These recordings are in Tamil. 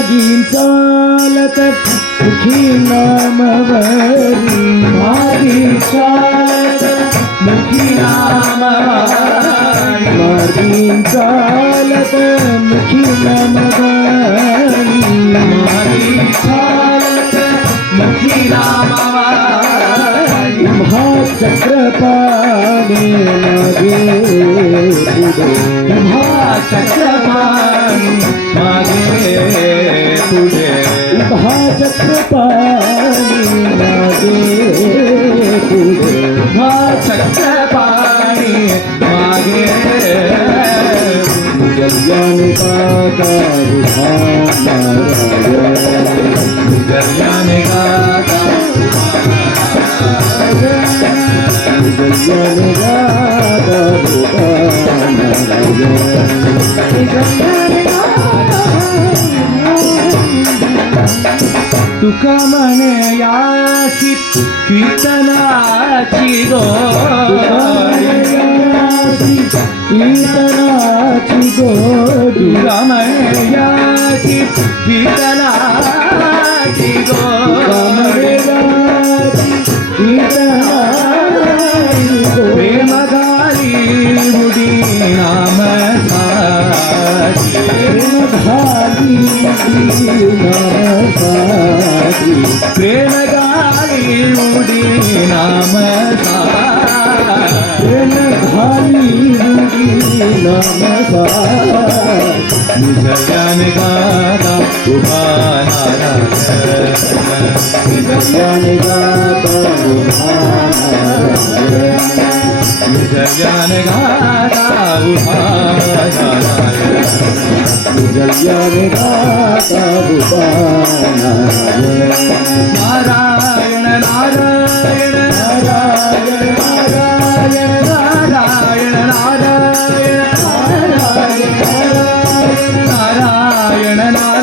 मार्गी चालत मुखी नामवरी मार्गी चालत मुखी नामवरी मार्गी चालत मुखी नामवरी मार्गी चालत मुखी नामवरी महाचक्रपाणी मागे पुढे महाचक्रपाणी मागे पुढे महाचक्रपाणी मागे पुढे महाचक्रपाणी मागे जल्याने गाता जल्याने गाता जल्याने गाता तुका म्हणे यासी कीर्तनाची गोडी कीर्तनाची गोडी तुका म्हणे यासी कीर्तनाची गोडी कीर्तनाची प्रेम गाली बुडी नाम साची प्रेम घाली नाम साची प्रेम गाली बुडी नाम साची प्रेम घाली बुडी नाम साची निजयान गाता उभा निजयान गाता उभा निजयान गाता उभा निजयान गाता उभा नारायण नारायण नारायण नारायण नारायण नारायण नारायण नारायण नारायण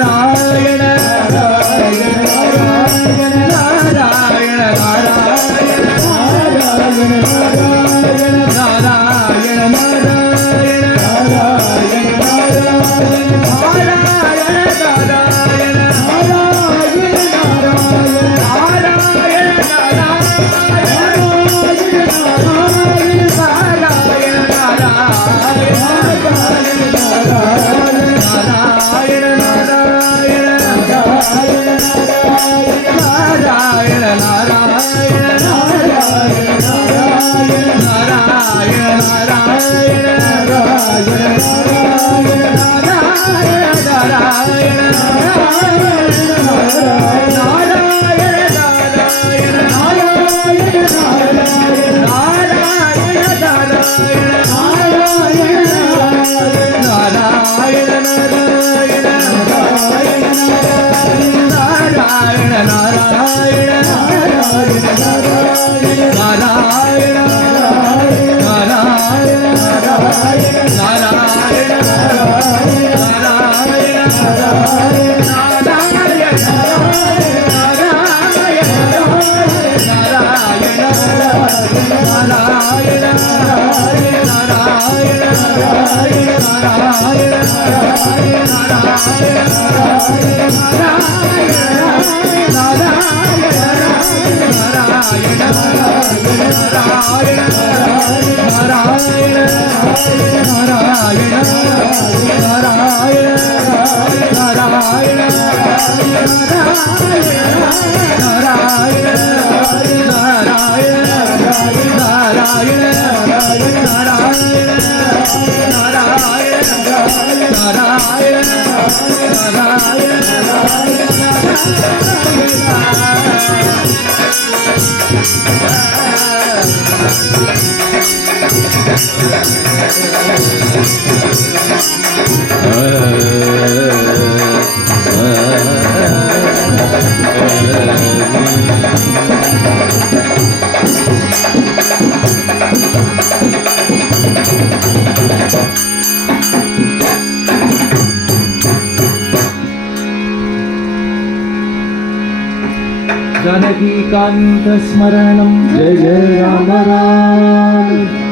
जानकीकांत स्मरणं जय जय राम राम।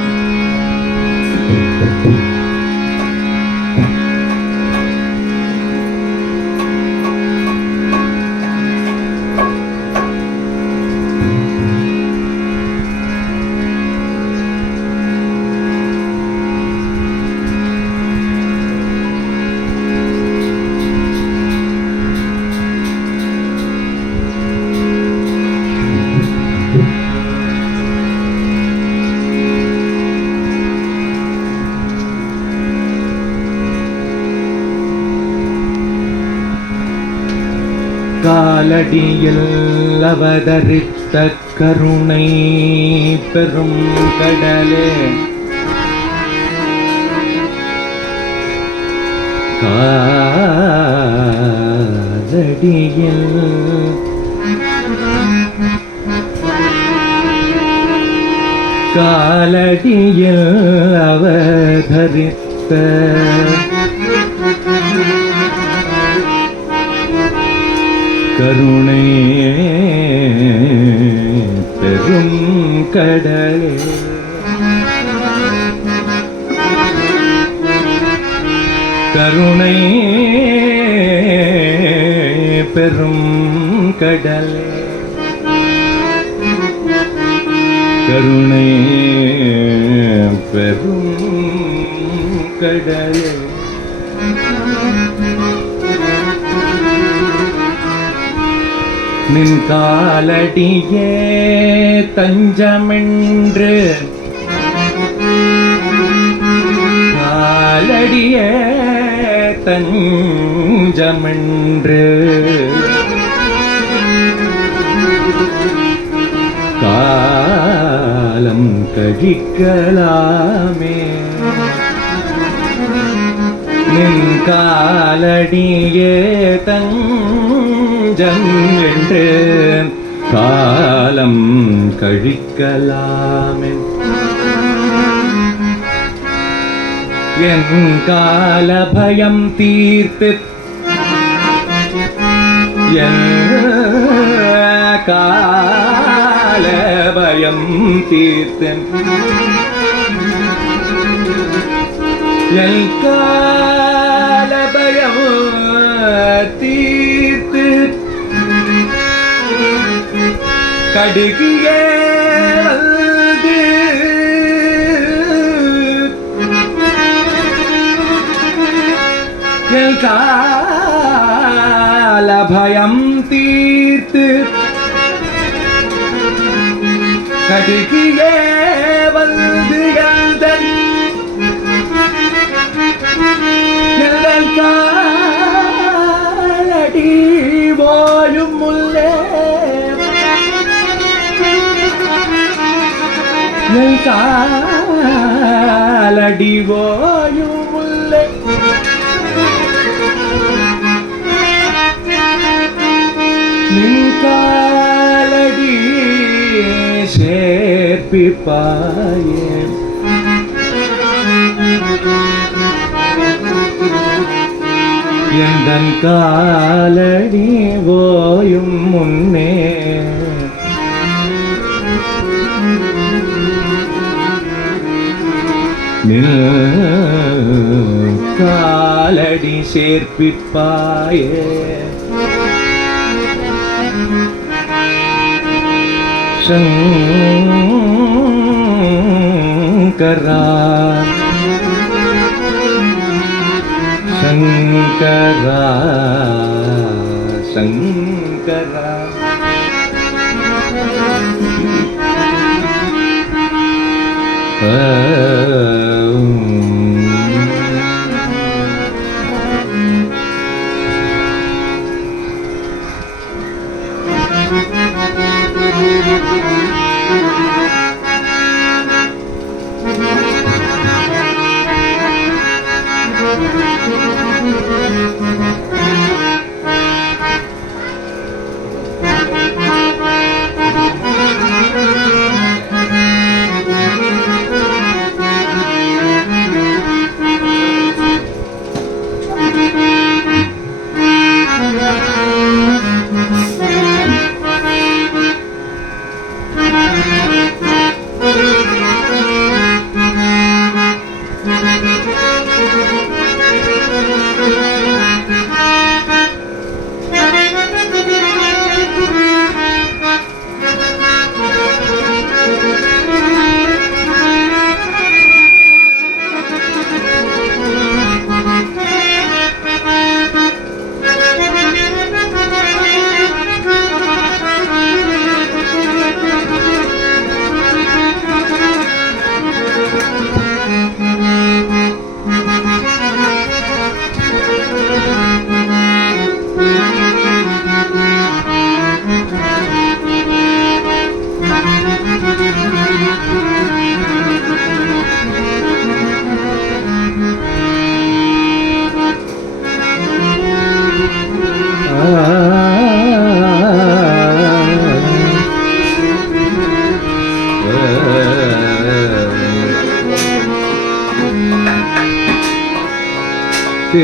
காலடியில் அவதரித்த கருணை பெரும் கடலே காலடியில் அவதரித்த கருணை பெரும் கடலே கருணை பெரும் கடலே கருணை பெரும் கடலே நின் காலடியே தஞ்சமென்று காலடியே தஞ்சமென்று காலம் கழிக்கலாமே நின் காலடியே தஞ்சம் என்று காலம் கழிக்கலாமே என் கால பயம் தீர்த்து என் கால பயம் தீர்த்து என் கால பயம் தீர்த்து கடுகியே வந்து என் கால பயம் தீர்த்து கடுகியே வந்து எந்தன் காலடி போயும் முல்லே என் காலடி போயும் முல்லே நின் காலடி சேர்ப்பிப்பாயே எந்தன் காலடி போயும் முன்னே நின் காலடி சேர்ப்பிப்பாயே சங்கரா சங்கரா சங்கரா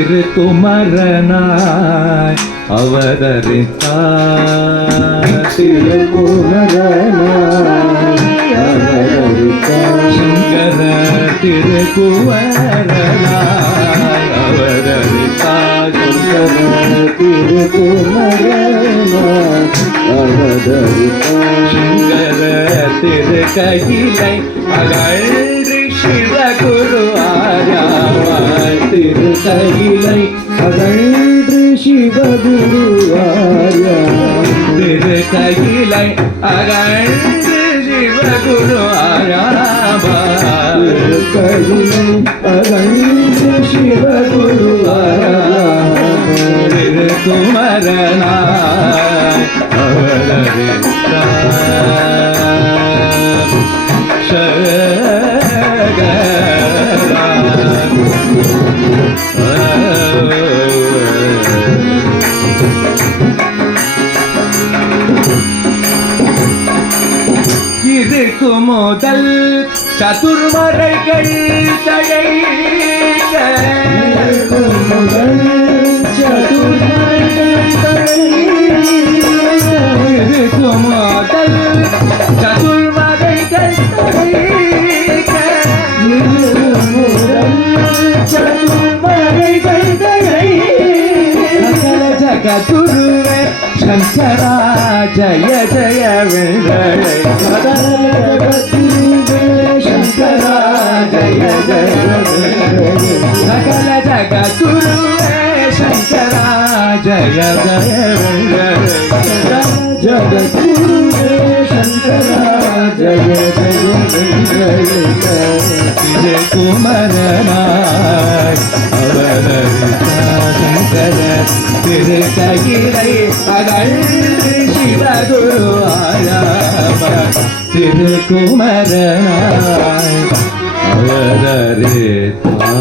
திருக்குமரனாய் அவதரித்தார். திருக்குமரனாய் அவதரித்தார். சங்கர திருக்குமரனாய் அவதரித்தார். சங்கர திருக்குமரனாய் அவதரித்தார். சங்கர திருக்கையிலை அகழ்ந்து சிவகுரு ஆராவாய். திருக்கையிலை அகழ்ந்து சிவகுருவாயா. திருக்கையிலை அகழ்ந்து சிவகுரு ஆராவாய். திருக்கையிலை அகழ்ந்து சிவகுருவாயா. திருக்குமரனாய் அவதரித்தார். சங்கரா இதுக்கு முதல் சதுர்மறைகள் தழைக்க. முதல் இதுக்கு முதல் சதுர்மறைகள் தழைக்க. சகல ஜகதுருவே சங்கரா ஜய ஜய வெங்கடே. சங்கரா ஜய ஜய வெங்கடே. சகல ஜகதுருவே சங்கரா ஜய ஜய வெங்கடே. ஜகத்குருவே சங்கரா ஜய ஜய வெங்கடே. திருக்குமரனாய் அவதரித்தார். சங்கர திருக்கையிலை அகழ்ந்து சிவகுரு ஆராவாய். திருக்குமரனாய் அவதரித்தார்.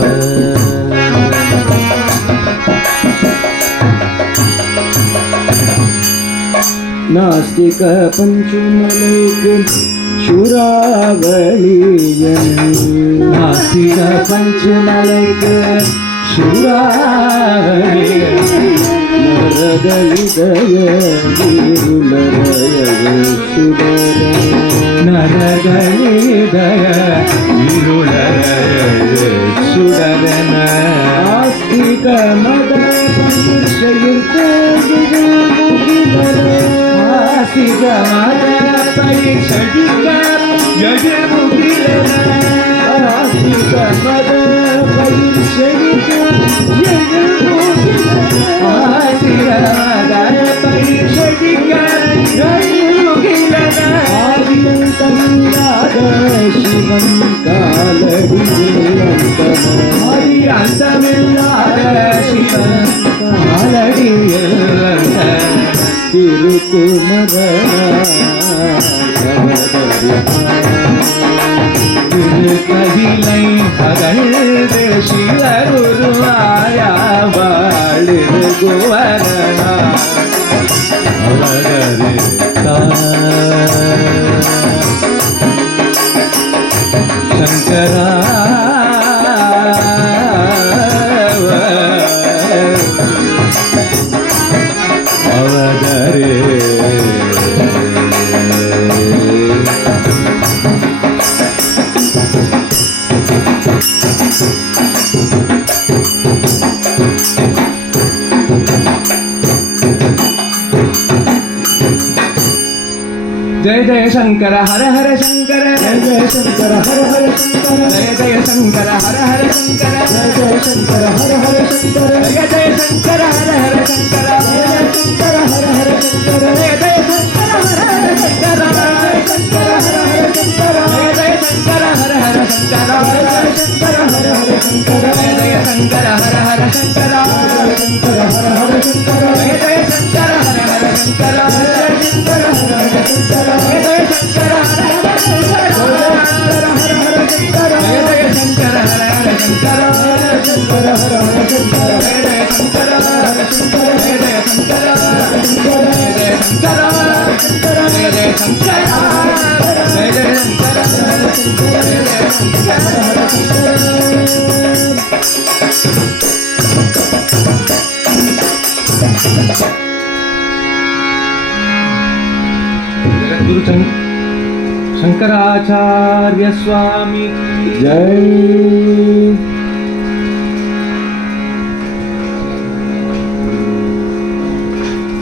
नास्तिक पंचमलैक शूरावलीयन. नास्तिक पंचमलैक शूरावलीयन. नरदलिदय वीरुलरय शुभर. नरदलिदय वीरुलरय सुडरन. नास्तिक मद नास्तिक मद परिषदिक यजमुखिलन. नास्तिक मद परिषदिक यजमुखिलन. नास्तिक मद परिषदिक यजमुखिलन. आदियन्तमिल्लाद शिवं कालडियन्तम. आदियन्तमिल्लाद शिवं कालडियन्तम. திருக்கையிலை அகழ்ந்து சிவகுரு ஆராவாய். திருக்குமரனாய் அவதரித்தார். சங்கரா அவதரே. जय जय शंकर हर हर शंकर. जय जय शंकर हर हर शंकर. जय जय शंकर हर हर शंकर. जय जय शंकर हर हर शंकर. जय जय शंकर हर हर शंकर. जय जय शंकर हर हर शंकर. जय जय शंकर हर हर शंकर. जय जय शंकर हर हर शंकर. जय जय शंकर हर हर शंकर. जय जय शंकर हर हर शंकर. जय जय शंकर हर हर शंकर. जय जय शंकर हर हर शंकर. जय जय शंकर हर हर शंकर. शंकर हर हर शंकर. जय जय शंकर हर हर शंकर. जय जय शंकर हर हर शंकर. जय जय शंकर हर हर शंकर. जय जय शंकर हर हर शंकर. जगद्गुरु शंकराचार्य स्वामी जय